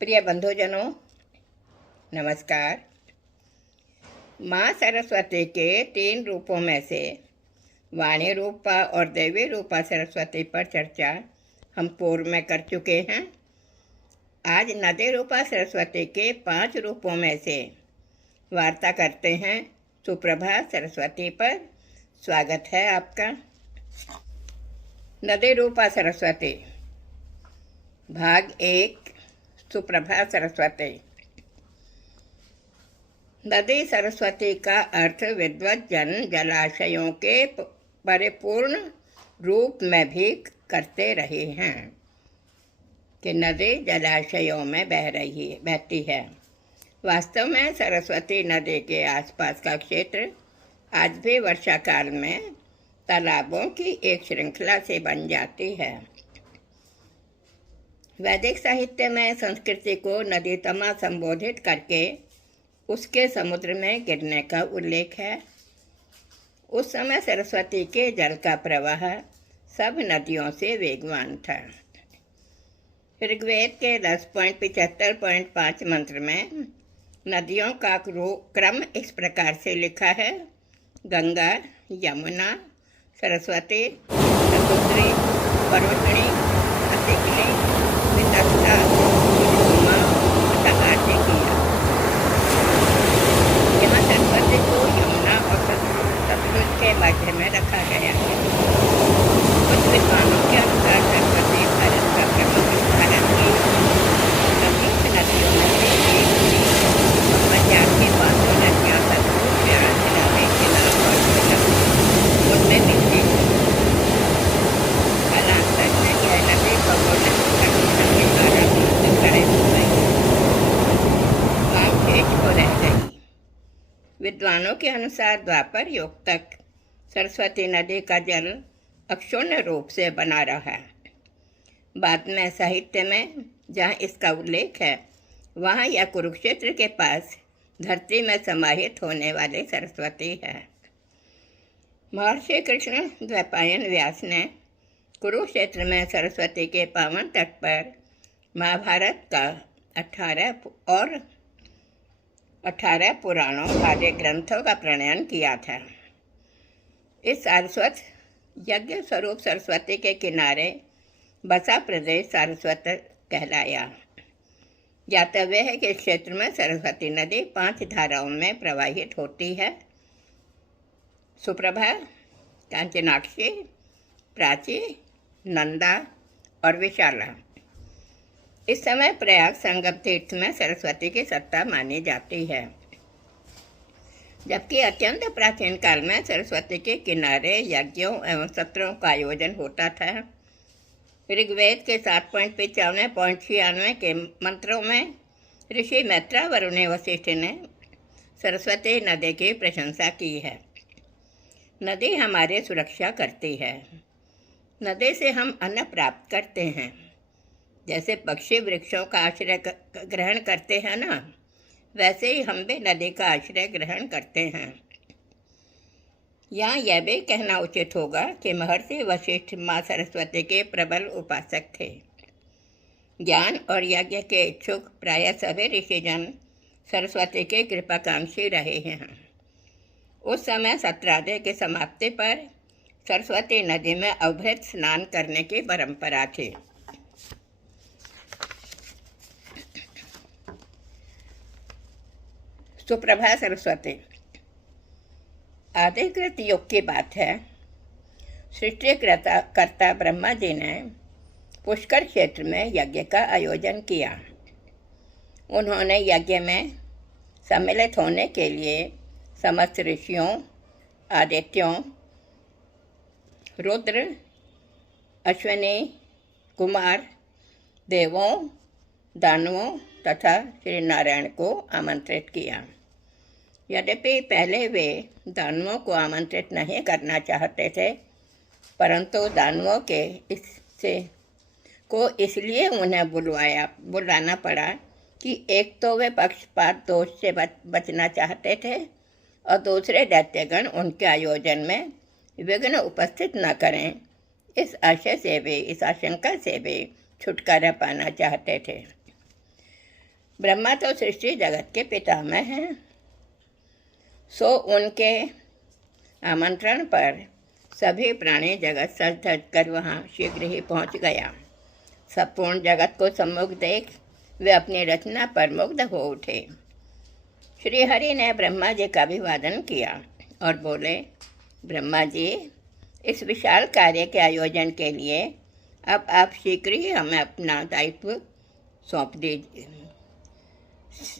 प्रिय बंधुजनों, नमस्कार। माँ सरस्वती के 3 रूपों में से वाणी रूपा और देवी रूपा सरस्वती पर चर्चा हम पूर्व में कर चुके हैं। आज नदी रूपा सरस्वती के 5 रूपों में से वार्ता करते हैं सुप्रभा सरस्वती पर। स्वागत है आपका। नदी रूपा सरस्वती भाग 1। सुप्रभा सरस्वती। नदी सरस्वती का अर्थ विद्वत जन जलाशयों के परिपूर्ण रूप में भी करते रहे हैं कि नदी जलाशयों में बहती है। वास्तव में सरस्वती नदी के आसपास का क्षेत्र आज भी वर्षा काल में तालाबों की एक श्रृंखला से बन जाती है। वैदिक साहित्य में संस्कृति को नदीतमा संबोधित करके उसके समुद्र में गिरने का उल्लेख है। उस समय सरस्वती के जल का प्रवाह सब नदियों से वेगवान था। ऋग्वेद के 10.75.5 मंत्र में नदियों का क्रम इस प्रकार से लिखा है: गंगा, यमुना, सरस्वती, शतुद्री, पर्वतनी, अतिग्नि, वितस्ता, उमा तथा कार्तिकेय। यहाँ सरस्वती को यमुना और सतलुज के मध्य में रखा गया है। कुछ विद्वानों के अनुसार सरस्वती भारत का प्रमुख भारत की प्रमुख नदियों में से एक थी। पंजाब की 5 नदियाँ सतलुज, ब्यास, रावी, चिनाब और झेलम उनमें मिलती थी। कालांतर में यह नदी भौगोलिक प्रदूषण के कारण खड़े हो गई, शेष को रह गई। विद्वानों के अनुसार द्वापर युग तक सरस्वती नदी का जल अक्षुण्ण रूप से बना रहा। बाद में साहित्य में जहाँ इसका उल्लेख है वहाँ यह कुरुक्षेत्र के पास धरती में समाहित होने वाली सरस्वती है। महर्षि कृष्ण द्वैपायन व्यास ने कुरुक्षेत्र में सरस्वती के पावन तट पर महाभारत का 18 पुराणों आदि ग्रंथों का प्रणयन किया था। इस सारस्वत यज्ञ स्वरूप सरस्वती के किनारे बसा प्रदेश सारस्वत कहलाया। ज्ञातव्य है कि इस क्षेत्र में सरस्वती नदी 5 धाराओं में प्रवाहित होती है: सुप्रभा, कांचनाक्षी, प्राची, नंदा और विशाला। इस समय प्रयाग संगम तीर्थ में सरस्वती की सत्ता मानी जाती है, जबकि अत्यंत प्राचीन काल में सरस्वती के किनारे यज्ञों एवं सत्रों का आयोजन होता था। ऋग्वेद के 7.95.96 के मंत्रों में ऋषि मैत्रा वरुण वशिष्ठ ने सरस्वती नदी की प्रशंसा की है। नदी हमारी सुरक्षा करती है। नदी से हम अन्न प्राप्त करते हैं। जैसे पक्षी वृक्षों का आश्रय ग्रहण करते हैं ना, वैसे ही हम भी नदी का आश्रय ग्रहण करते हैं। यहाँ यह भी कहना उचित होगा कि महर्षि वशिष्ठ माँ सरस्वती के प्रबल उपासक थे। ज्ञान और यज्ञ के इच्छुक प्रायः सभी ऋषिजन सरस्वती के कृपाकांक्षी रहे हैं। उस समय सत्रादि की समाप्ति पर सरस्वती नदी में अवभृत स्नान करने की परंपरा थी। सुप्रभा सरस्वती। आदिकृत युग की बात है। सृष्टिकर्ता ब्रह्मा जी ने पुष्कर क्षेत्र में यज्ञ का आयोजन किया। उन्होंने यज्ञ में सम्मिलित होने के लिए समस्त ऋषियों, आदित्यों, रुद्र, अश्विनी, कुमार, देवों, दानवों तथा श्री नारायण को आमंत्रित किया। यद्यपि पहले वे दानवों को आमंत्रित नहीं करना चाहते थे, परंतु दानवों के इसलिए उन्हें बुलाना पड़ा कि एक तो वे पक्षपात दोष से बचना चाहते थे और दूसरे दैत्यगण उनके आयोजन में विघ्न उपस्थित न करें। इस आशंका से वे छुटकारा पाना चाहते थे। ब्रह्मा तो सृष्टि जगत के पितामह हैं, सो उनके आमंत्रण पर सभी प्राणी जगत सज धज कर वहाँ शीघ्र ही पहुँच गया। संपूर्ण जगत को सम्मुख देख वे अपनी रचना पर मुग्ध हो उठे। श्री हरि ने ब्रह्मा जी का अभिवादन किया और बोले, ब्रह्मा जी, इस विशाल कार्य के आयोजन के लिए अब आप शीघ्र ही हमें अपना दायित्व सौंप दीजिए।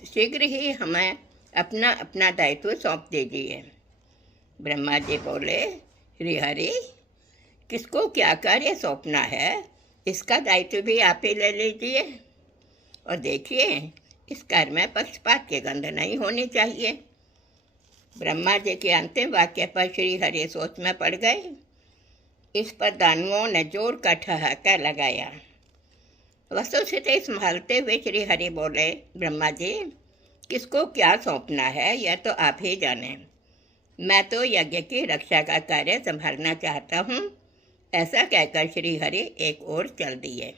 शीघ्र ही हमें अपना अपना दायित्व सौंप दीजिए। ब्रह्मा जी बोले, श्री हरि, किसको क्या कार्य सौंपना है इसका दायित्व भी आप ही ले लीजिए, और देखिए इस कार्य में पक्षपात की गंध नहीं होनी चाहिए। ब्रह्मा जी के अंतिम वाक्य पर श्री हरि सोच में पड़ गए। इस पर दानवों ने जोर का ठहाका लगाया। वस्तुस्थिति संभालते हुए श्री हरि बोले, ब्रह्मा जी, किसको क्या सौंपना है यह तो आप ही जाने। मैं तो यज्ञ की रक्षा का कार्य संभालना चाहता हूँ। ऐसा कहकर श्री हरि एक ओर चल दिए।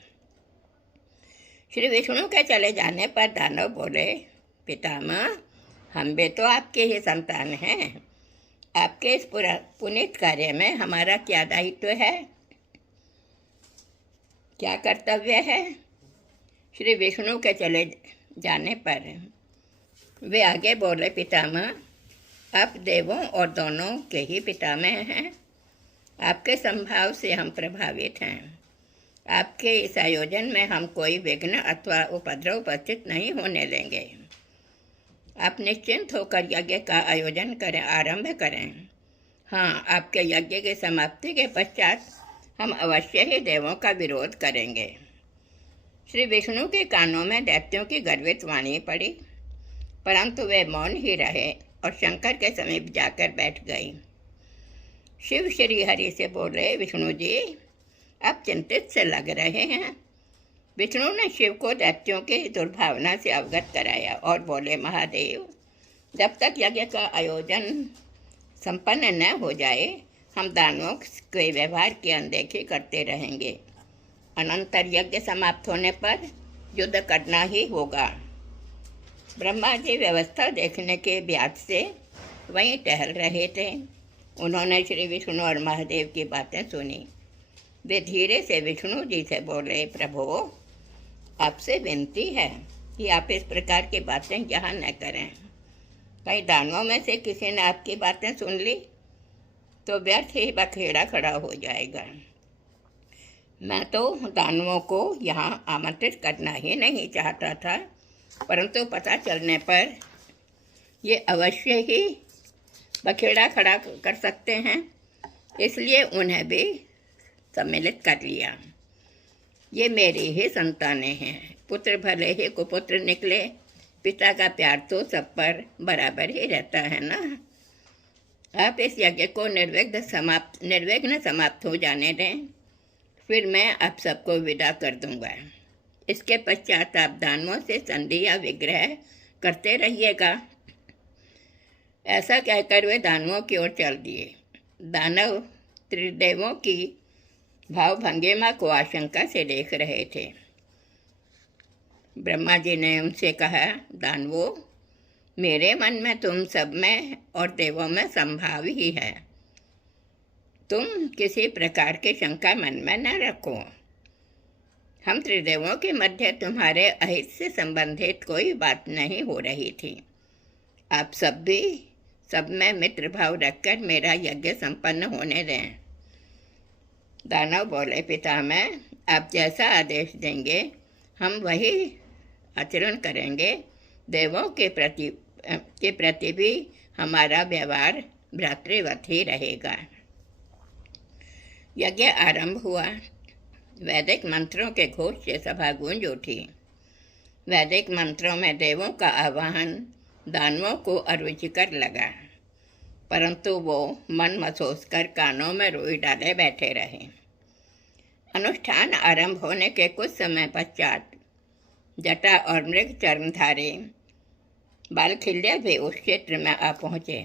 श्री विष्णु के चले जाने पर दानव बोले, पितामह, हम भी तो आपके ही संतान हैं। आपके इस पुनीत कार्य में हमारा क्या दायित्व है, क्या कर्तव्य है? श्री विष्णु के चले जाने पर वे आगे बोले, पितामह, आप देवों और दोनों के ही पितामह हैं। आपके संभाव से हम प्रभावित हैं। आपके इस आयोजन में हम कोई विघ्न अथवा उपद्रव उपस्थित नहीं होने देंगे। आप निश्चिंत होकर यज्ञ का आयोजन करें, आरंभ करें। हाँ, आपके यज्ञ की समाप्ति के पश्चात हम अवश्य ही देवों का विरोध करेंगे। श्री विष्णु के कानों में दैत्यों की गर्वित वाणी पड़ी, परंतु वे मौन ही रहे और शंकर के समीप जाकर बैठ गई। शिव श्री हरि से बोले, विष्णु जी, आप चिंतित से लग रहे हैं। विष्णु ने शिव को दैत्यों की दुर्भावना से अवगत कराया और बोले, महादेव, जब तक यज्ञ का आयोजन संपन्न न हो जाए हम दानवों के व्यवहार की अनदेखी करते रहेंगे। अनंतर यज्ञ समाप्त होने पर युद्ध करना ही होगा। ब्रह्मा जी व्यवस्था देखने के ब्याज से वहीं टहल रहे थे। उन्होंने श्री विष्णु और महादेव की बातें सुनी। वे धीरे से विष्णु जी से बोले, प्रभु, आपसे विनती है कि आप इस प्रकार की बातें यहाँ न करें। कई दानवों में से किसी ने आपकी बातें सुन ली तो व्यर्थ ही बखेड़ा खड़ा हो जाएगा। मैं तो दानवों को यहाँ आमंत्रित करना ही नहीं चाहता था, परंतु पता चलने पर ये अवश्य ही बखेड़ा खड़ा कर सकते हैं, इसलिए उन्हें भी सम्मिलित कर लिया। ये मेरी ही संतानें हैं। पुत्र भले ही कुपुत्र निकले, पिता का प्यार तो सब पर बराबर ही रहता है ना। आप इस यज्ञ को निर्विघ्न समाप्त हो जाने दें, फिर मैं आप सबको विदा कर दूंगा। इसके पश्चात आप दानवों से संधि या विग्रह करते रहिएगा। ऐसा कहकर वे दानवों की ओर चल दिए। दानव त्रिदेवों की भावभंगिमा को आशंका से देख रहे थे। ब्रह्मा जी ने उनसे कहा, दानवों, मेरे मन में तुम सब में और देवों में संभाव ही है। तुम किसी प्रकार की शंका मन में न रखो। हम त्रिदेवों के मध्य तुम्हारे अहित से संबंधित कोई बात नहीं हो रही थी। आप सब में मित्र भाव रखकर मेरा यज्ञ संपन्न होने दें। दानव बोले, पितामह, आप जैसा आदेश देंगे हम वही आचरण करेंगे। देवों के प्रति भी हमारा व्यवहार भ्रातृवत ही रहेगा। यज्ञ आरंभ हुआ। वैदिक मंत्रों के घोष से सभा गूंज उठी। वैदिक मंत्रों में देवों का आवाहन दानवों को अरुचिकर लगा, परंतु वो मन मसोस कर कानों में रुई डाले बैठे रहे। अनुष्ठान आरंभ होने के कुछ समय पश्चात जटा और मृग चर्मधारी बालखिल्य भी उस क्षेत्र में आ पहुँचे।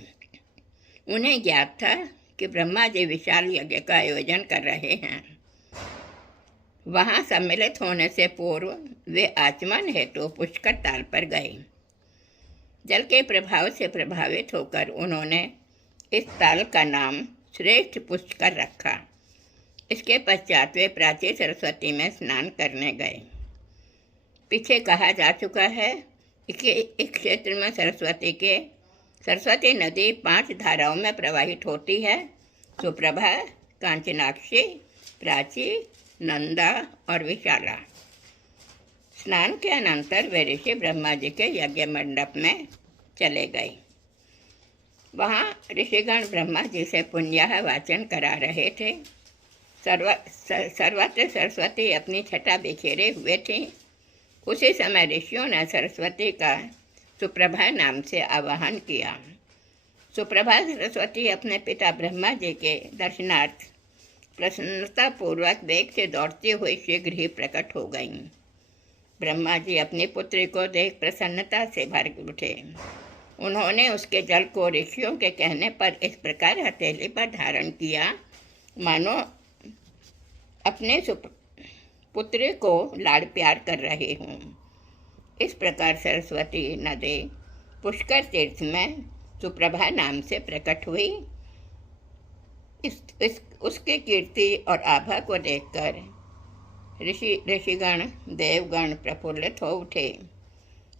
उन्हें ज्ञात था कि ब्रह्मा जी विशाल यज्ञ का आयोजन कर रहे हैं। वहाँ सम्मिलित होने से पूर्व वे आचमन हेतु पुष्कर ताल पर गए। जल के प्रभाव से प्रभावित होकर उन्होंने इस ताल का नाम श्रेष्ठ पुष्कर रखा। इसके पश्चात वे प्राची सरस्वती में स्नान करने गए। पीछे कहा जा चुका है कि इस क्षेत्र में सरस्वती नदी 5 धाराओं में प्रवाहित होती है: सुप्रभा, कांचनाक्षी, प्राची, नंदा और विशाला। स्नान के अनंतर वे ऋषि ब्रह्मा जी के यज्ञ मंडप में चले गए। वहाँ ऋषिगण ब्रह्मा जी से पुण्याह वाचन करा रहे थे। सर्वत्र सरस्वती अपनी छटा बिखेरे हुए थी। उसी समय ऋषियों ने सरस्वती का सुप्रभा नाम से आवाहन किया। सुप्रभा सरस्वती अपने पिता ब्रह्मा जी के दर्शनार्थ प्रसन्नतापूर्वक वेग से दौड़ती हुई शीघ्र ही प्रकट हो गईं। ब्रह्मा जी अपनी पुत्री को देख प्रसन्नता से भर उठे। उन्होंने उसके जल को ऋषियों के कहने पर इस प्रकार हथेली पर धारण किया मानो अपने पुत्री को लाड़ प्यार कर रहे हों। इस प्रकार सरस्वती नदी पुष्कर तीर्थ में सुप्रभा नाम से प्रकट हुई। उसकी कीर्ति और आभा को देखकर ऋषिगण देवगण प्रफुल्लित हो उठे।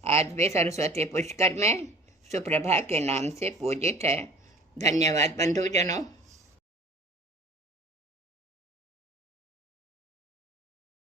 आज वे सरस्वती पुष्कर में सुप्रभा के नाम से पूजित है। धन्यवाद बंधुजनों।